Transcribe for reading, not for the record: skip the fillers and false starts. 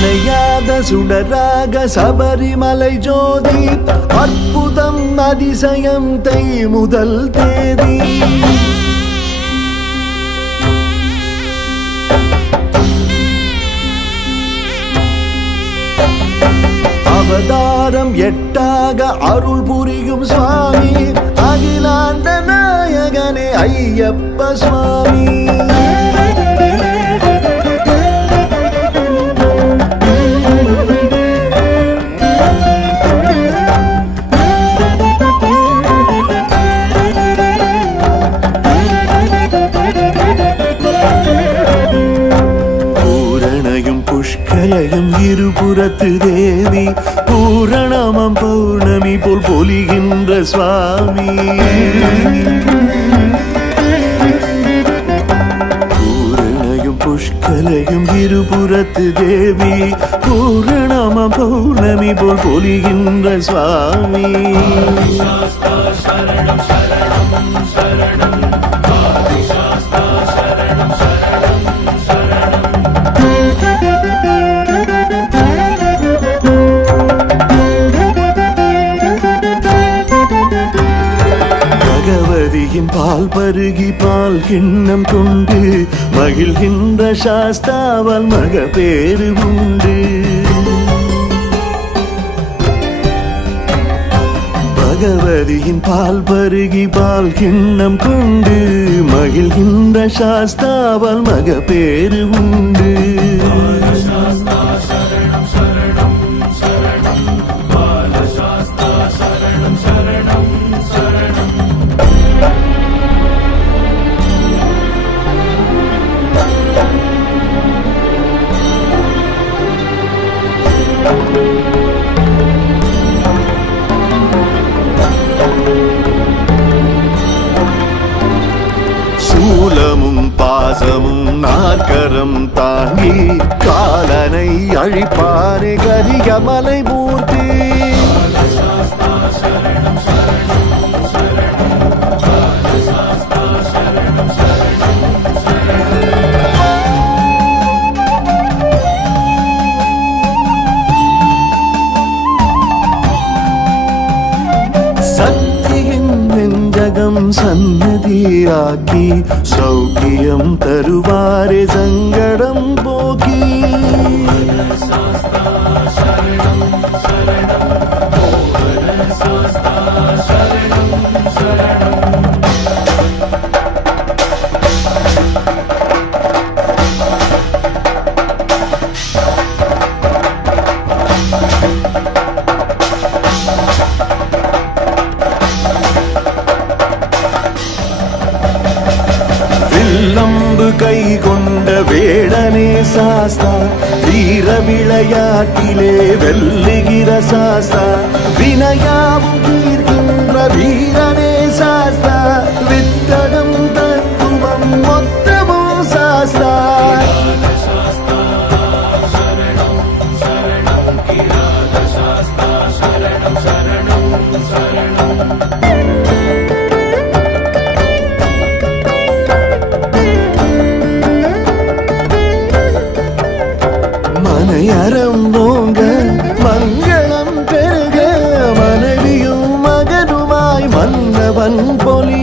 அணையாத சுடராக சபரிமலை ஜோதி அற்புதம் அதிசயம் தை முதல் தேதி அவதாரம் எட்டாக அருள் புரியும் சுவாமி அகிலாண்ட நாயகனே ஐயப்ப சுவாமி புஷ்கலையும் இருபுறத்து தேவி பூரணமம் பௌர்ணமி போல் பொலிகின்ற சுவாமி பூரணையும் புஷ்கலையும் இருபுறத்து தேவி பூரணமம் பௌர்ணமி போல் பொலிகின்ற சுவாமி சரணம் சரணம் சரணம் பகவதியின் பால் பருகி பால் கிண்ணம் கொண்டு மகிழ்கின்ற சாஸ்தாவால் மக பேரு உண்டு பகவதியின் பால் பருகி பால் கிண்ணம் கொண்டு மகிழ்கின்ற சாஸ்தாவால் மக பேரு உண்டு சூலமும் பாசமும் நாற்கரம் தாங்கி காலனை அழிப்பாரே கரிகமலை மூர்த்தி சன்னதியாக்கி சௌக்கியம் தருவாரே சங்கடம் போக்கி வில்லம்பு கை கொண்ட வேடனே சாஸ்தா வீர விளையாட்டிலே வெல்லுகிற சாஸ்தா வினையாவும் தீர்க்கின்ற வீரனே சாஸ்தா வித்தகம் தத்துவம் மொத்தமும் சாஸ்தா மனையறம் ஓங்க மங்களம் பெருக மனைவியும் மகனுமாய் மன்னவன் பொலி